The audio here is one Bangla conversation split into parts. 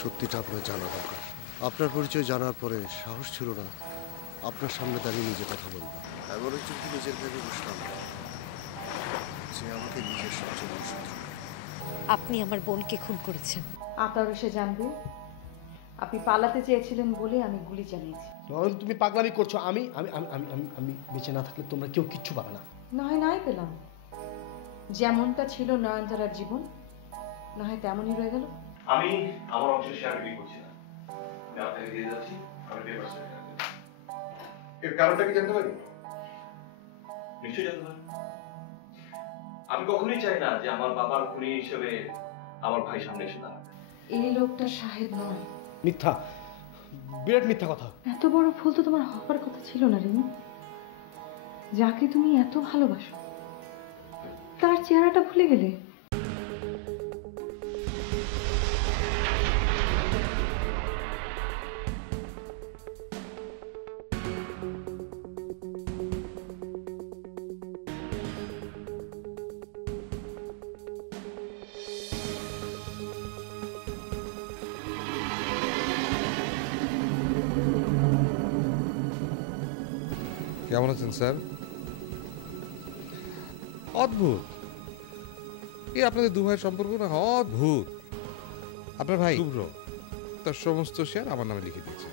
সত্যিটা আপনার জানা দরকার। আপনার পরিচয় জানার পরে সাহস ছিল না আপনার সামনে দাঁড়িয়ে নিজে কথা বলবো। এমন একজনকে নিজের ভেবে বসলাম যে আমাকে নিজের সবচেয়ে বড় শত্রু। আপনি আমার বোনকে খুন করেছেন। আপনারও সে জানবে। আপনি পালাতে চেয়েছিলেন বলে আমি গুলি চালিয়েছি। তুমি পাগলামি করছো। আমি আমি আমি আমি আমি আমি বেঁচে না থাকলে তোমরা কেউ কিচ্ছু পাবে না। না হয় নাই পেলাম, যেমনটা ছিল নয়নতারার জীবন না হয় তেমনই রয়ে গেল। আমি আমার অংশের শেয়ার বিক্রি করছি না, আমি আপনাকে দিয়ে যাচ্ছি। আমি পেপার সেট করব। এর কারণটা কি জানতে পারি? নিশ্চয়ই জানতে পারি। আমি কখনোই চাই না যে আমার বাবার খুনি হিসেবে আমার ভাই সামনে এসে দাঁড়াবে। এই লোকটা সাহেব নয়। মিথ্যা, বিরাট মিথ্যা কথা। এত বড় ভুল তো তোমার হবার কথা ছিল না রিমি। যাকে তুমি এত ভালোবাসো তার চেহারাটা ভুলে গেলে। কেমন আছেন স্যার? অদ্ভুত, এই আপনাদের দু ভাইয়ের সম্পর্ক না অদ্ভুত। আপনার ভাই শুভ্র তার সমস্ত শেয়ার আমার নামে লিখে দিয়েছে।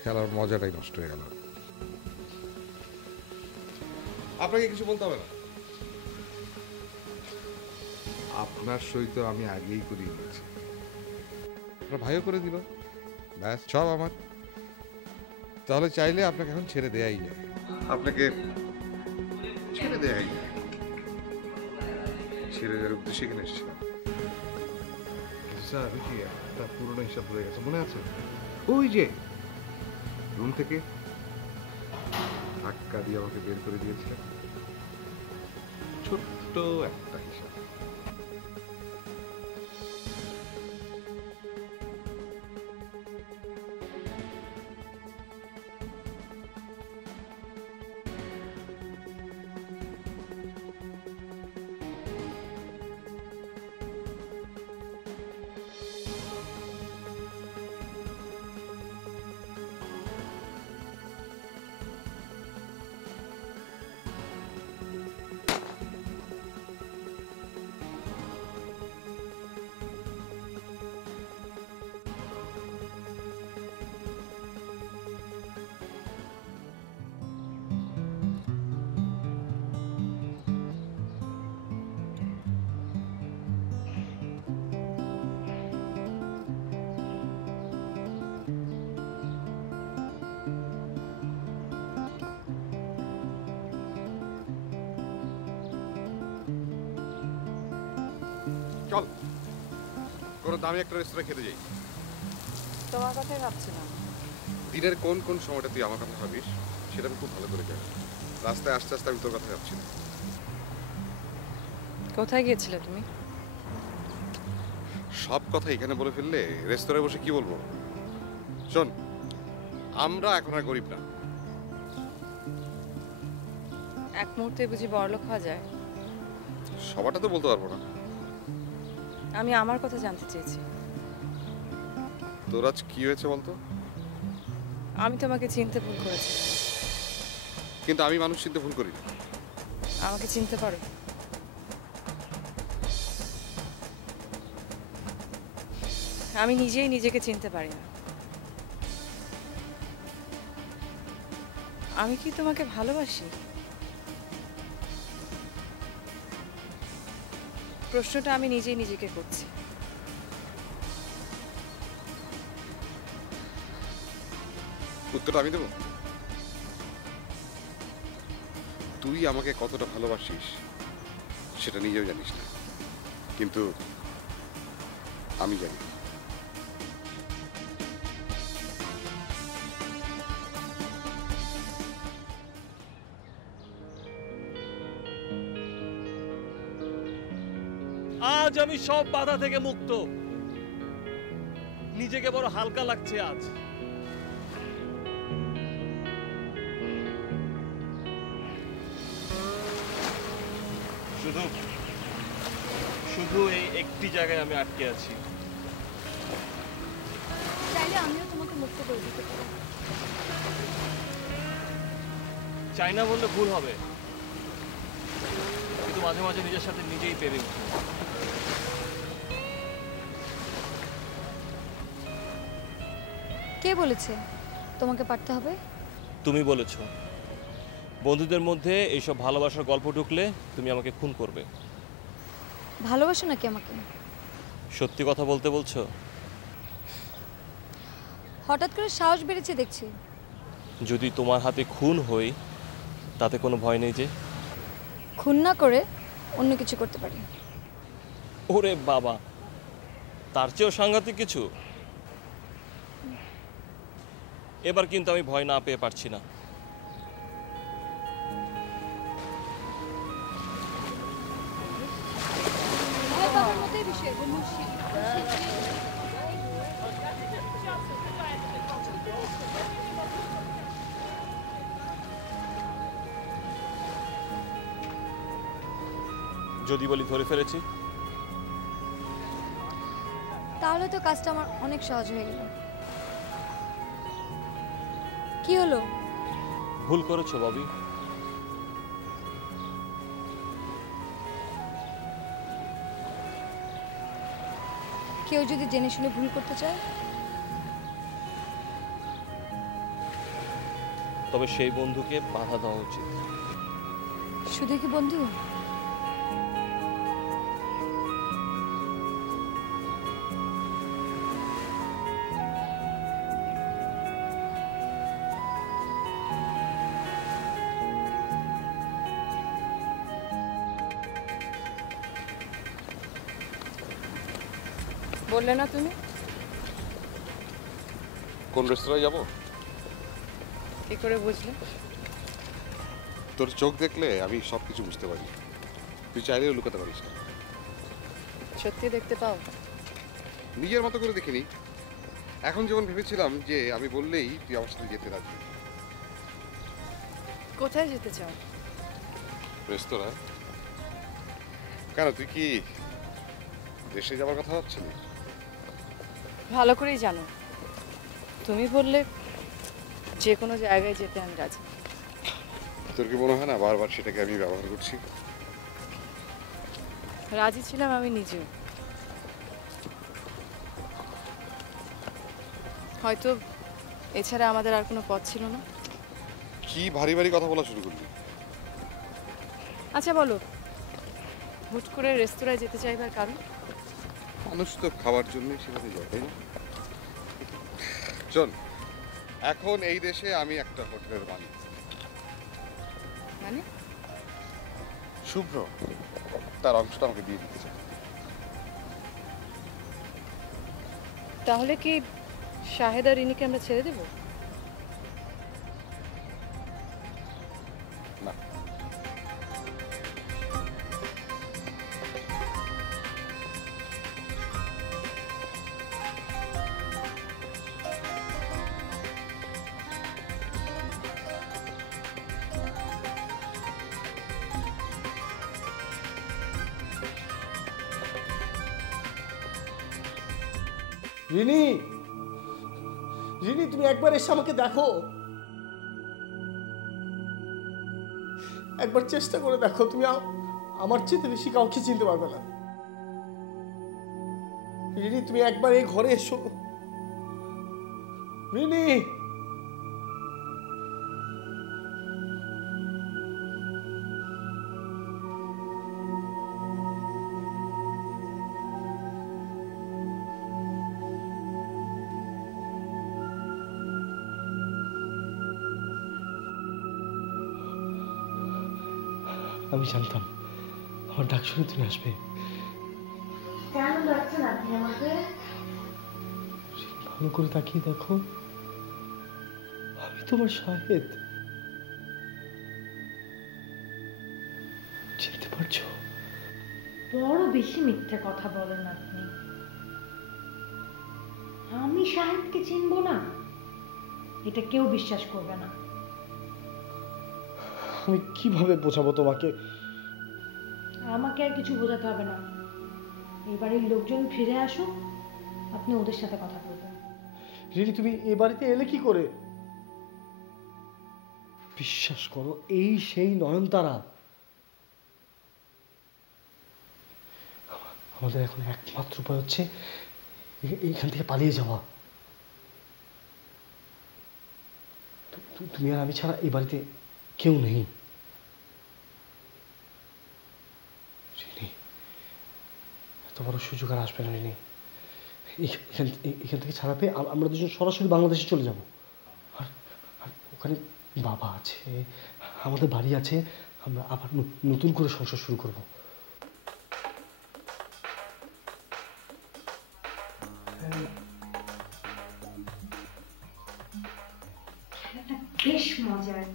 খেলার মজাটাই নষ্ট হয়ে গেল। আপনাকে কিছু বলতে হবে না, আপনার সই তো আমি আগেই করিয়ে দিয়েছি। আপনার ভাইও করে দিল, ব্যাস সব আমার। তাহলে চাইলে আপনাকে এখন ছেড়ে দেয়াই যায়। আপনাকে ছেড়ে দেয়াই যায়। ছেড়ে দেওয়ার উদ্দেশ্যে এখানে এসেছিলাম। স্যার কি একটা পুরোনো হিসাব রয়ে গেছে, মনে আছে? ওই যে রুম থেকে ধাক্কা দিয়ে আমাকে বের করে দিয়েছিলেন, ছোট্ট একটা হিসাব। চল কোনো দামি একটা রেস্তোরাঁ খেতে যাই। তোমার কথাই ভাবছিলাম। দিনের কোন কোন সময়টা তুই আমার কথা ভাবিস সেটা আমি খুব ভালো করে জানি। রাস্তায় আস্তে আস্তে আমি তোর কথা ভাবছি না। কোথায় গিয়েছিলে তুমি? সব কথা এখানে বলে ফেললে রেস্তোরাঁয় বসে কি বলবো? শোন, আমরা এখন আর গরিব না। এক মুহূর্তে বুঝি বড়লোক হওয়া যায়? সবারটা তো বলতে পারবো না। আমি আমার কথা জানতে চেয়েছি। তোর আজ কি হয়েছে বলতো? আমি তোমাকে চিনতে ভুল করেছি। কিন্তু আমি মানুষ চিনতে ভুল করি না। আমাকে চিনতে পারো? আমি নিজেই নিজেকে চিনতে পারি না। আমি কি তোমাকে ভালোবাসি? প্রশ্নটা আমি নিজেই নিজেকে করছি। উত্তরটা আমি দেব? তুই আমাকে কতটা ভালোবাসিস সেটা নিজেও জানিস না, কিন্তু আমি জানি। আজ আমি সব বাধা থেকে মুক্ত। নিজেকে বড় হালকা লাগছে আজ। শুধু শুধু এই একটি জায়গায় আমি আটকে আছি। চাইলে আমিও তোমাকে মুক্ত করে দিতে পারি। চাই না বললে ভুল হবে, কিন্তু মাঝে মাঝে নিজের সাথে নিজেই পেরে উঠি। কে বলেছে তোমাকে পারতে হবে? তুমি বলেছো বন্ধুদের মধ্যে এইসব ভালোবাসার গল্প ঢুকলে তুমি আমাকে খুন করবে। ভালোবাসো নাকি আমাকে? সত্যি কথা বলতে বলছো? হঠাৎ করে সাহস বেড়েছে দেখছি। যদি তোমার হাতে খুন হই তাতে কোনো ভয় নেই যে? খুন না করে অন্য কিছু করতে পারি। ওরে বাবা, তার চেয়েও সাংঘাতিক কিছু? এবার কিন্তু আমি ভয় না পেয়ে পারছি না। ভয় পাওয়ার মতোই বিষয়, যদি বলি ধরে ফেলেছি? তাহলে তো কাজটা আমার অনেক সহজ হয়ে গেল। কি হলো? ভুল করেছো ববি। কেউ যদি জেনে শুনে ভুল করতে চায়, তবে সেই বন্ধুকে বাধা দেওয়া উচিত। শুধু কি বন্ধু? বললে না তুমি? কোন রেস্তোরাঁয় যাবো? কি করে বুঝলে? তোর চোখ দেখলে আমি সব কিছু বুঝতে পারি। তুই চাইলেও লুকাতে পারিস না। সত্যি দেখতে পাও? নিজের মতো করে দেখিনি। এখন যেমন ভেবেছিলাম যে আমি বললেই তুই আমার সাথে যেতে রাজি। কোথায় যেতে চাও? রেস্তোরাঁ? কেন, তুই কি দেশে যাওয়ার কথা ভাবছিলি? ভালো করেই জানো, তুমি বললে যে কোনো জায়গায় যেতে আমি রাজি। তোর কি মনে হয় না বারবার সেটাকে আমি ব্যবহার করছি? রাজি ছিলাম আমি নিজেও। হয়তো এছাড়া আমাদের আর কোনো পথ ছিল না। কি ভারী ভারী কথা বলা শুরু করলি? আচ্ছা বলো, হুট করে রেস্তোরাঁয় যেতে চাইবার কারণ? মানুষ তো খাওয়ার জন্যই সেখানে যায়, তাই না? চল, এখন এই দেশে আমি একটা হোটেলের মালিক। মানে? শুভ্র তার অংশটা আমাকে দিয়ে দিতে চায়। তাহলে কি শাহেদ আর রিনিকে আমরা ছেড়ে দেব? না, রিনি, রিনি তুমি একবার এসে আমাকে দেখো। একবার চেষ্টা করে দেখো, তুমি আমার চেয়ে বেশি কাউকে চিনতে পারবে না। রিনি তুমি একবার এই ঘরে এসো। রিনি, আমি জানতাম আমার ডাক শুনে তুমি আসবে। কেন ডাকছেন আপনি আমাকে? ভালো করে তাকিয়ে দেখো, আমি তোমার শাহেদ। চিনতে পারছো? বড় বেশি মিথ্যে কথা বলেন আপনি। আমি শাহেদকে চিনব না, এটা কেউ বিশ্বাস করবে না। আমি কিভাবে বোঝাবো তোমাকে? আমাকে আর কিছু বোঝাতে হবে না, এই বাড়ির লোকজন ফিরে আসুক, আপনি ওদের সাথে কথা বলবেন। রিনি তুমি এ বাড়িতে এলে কি করে? বিশ্বাস করো, এই সেই নয়নতারা। আমাদের এখন একমাত্র উপায় হচ্ছে এইখান থেকে পালিয়ে যাওয়া। তুমি আর আমি ছাড়া এই বাড়িতে কেউ নেই। রিনি, এত বড় সুযোগ আর আসবে না রিনি। এখান থেকে ছাড়া পেয়ে আমরা দুজন সরাসরি বাংলাদেশে চলে যাব। আর ওখানে বাবা আছে, আমাদের বাড়ি আছে, আমরা আবার নতুন করে সংসার শুরু করব। বেশ মজার,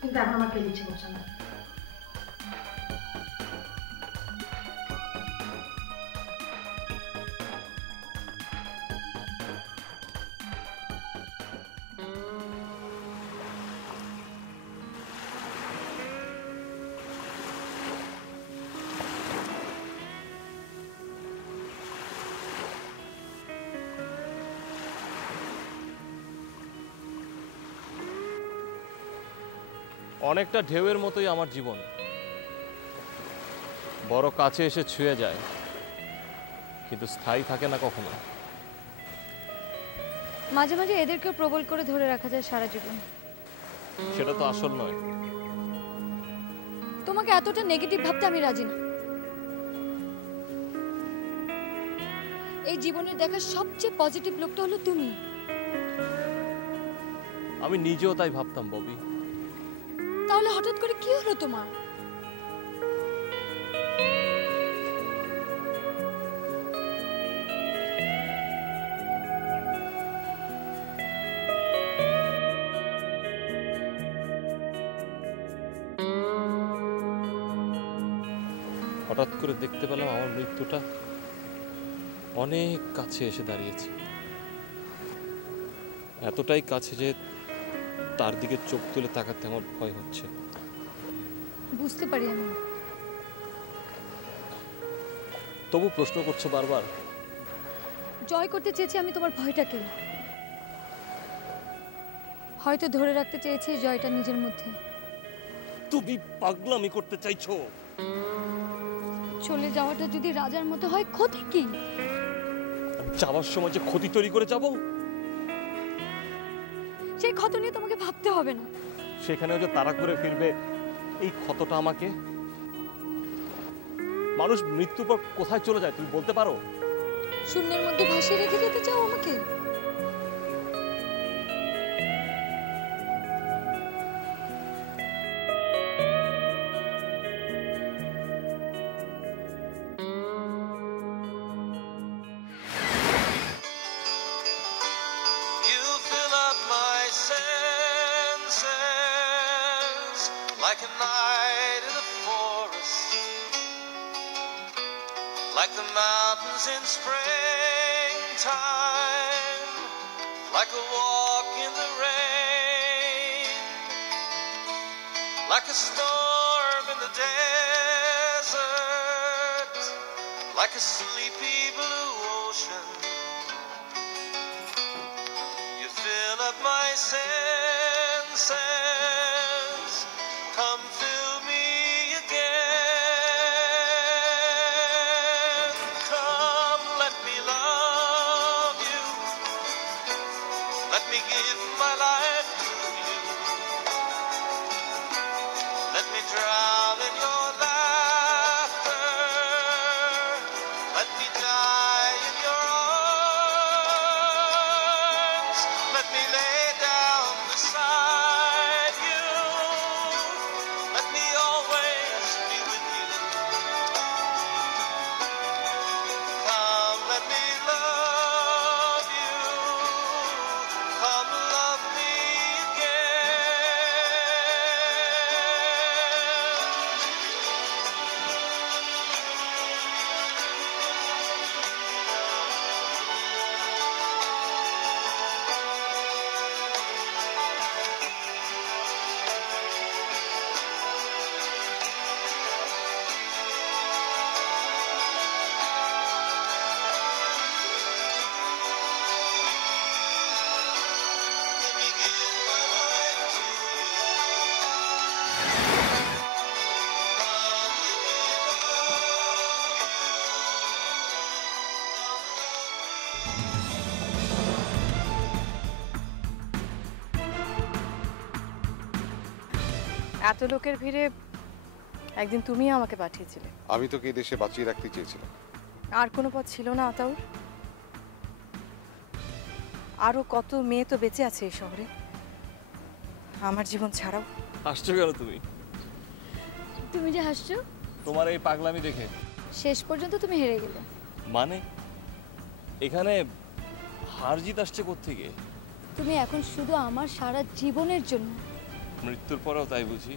কিন্তু এখন আমার খেলতে ইচ্ছে করছে না। অনেকটা ঢেউয়ের মতোই আমার জীবন, বড় কাছে এসে ছুঁয়ে যায় কিন্তু স্থায়ী থাকে না কখনো। মাঝে মাঝে এদেরকেও প্রবল করে ধরে রাখা যায় সারা জীবন। সেটা তো আসল নয়। তোমাকে এতটা নেগেটিভ ভাবতে আমি রাজি না। এই জীবনের দেখা সবচেয়ে পজিটিভ লোকটা হলো তুমি। আমি নিজেও তাই ভাবতাম ববি। তাহলে হঠাৎ করে কি হলো তোমার? হঠাৎ করে দেখতে পেলাম আমার মৃত্যুটা অনেক কাছে এসে দাঁড়িয়েছে, এতটাই কাছে যে তার দিকে চোখ তুলে তাকাতে আমার ভয় হচ্ছে। বুঝতে পারি আমি। তবু প্রশ্ন করছো বারবার। জয় করতে চেয়েছি আমি তোমার ভয়টাকে, হয়তো ধরে রাখতে চেয়েছি এই জয়টা নিজের মধ্যে। তুমি পাগলামি করতে চাইছো? চলে যাওয়াটা যদি রাজার মতো হয় ক্ষতি কি? আমি যাওয়ার সময় যে ক্ষতি তৈরি করে যাব, সেই ক্ষত নিয়ে তোমাকে ভাবতে হবে না। সেখানেও যে তাড়া করে ফিরবে এই ক্ষতটা আমাকে। মানুষ মৃত্যুর পর কোথায় চলে যায় তুমি বলতে পারো? শূন্যের মধ্যে ভাসিয়ে রেখে যেতে চাও আমাকে? Like a night in the forest, like the mountains in springtime, like a walk in the rain, like a storm in the desert, like a sleepy blue ocean. You fill up my senses, come fill me again. Come, let me love you, let me give my life to you, let me drown in your laughter, let me die in your arms, let me lay down এত লোকের ভিড়ে একদিন তুমি আমাকে পাঠিয়েছিলে। আমি তোকে এই দেশে বাঁচিয়ে রাখতে চেয়েছিলাম। আর কোনো পথ ছিল না আতাউর? আরো কত মেয়ে তো বেঁচে আছে এই শহরে, আমার জীবন ছাড়াও। হাসছো কেন তুমি? তুমি যে হাসছো, তোমার এই পাগলামি দেখে। শেষ পর্যন্ত তুমি হেরে গেলে। মানে এখানে হার জিত আসছে কোত্থেকে? তুমি এখন শুধু আমার সারা জীবনের জন্য। মৃত্যুর পরেও তাই বুঝি?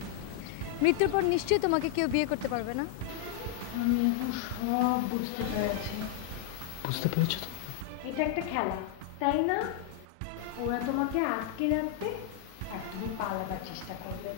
মৃত্যুর পর নিশ্চয়ই তোমাকে কেউ বিয়ে করতে পারবে না। আমি এখন সব বুঝতে পেরেছি। বুঝতে পেরেছো তো? এটা একটা খেলা, তাই না? ওরা তোমাকে আটকে রাখবে আর তুমি পালাবার চেষ্টা করবে।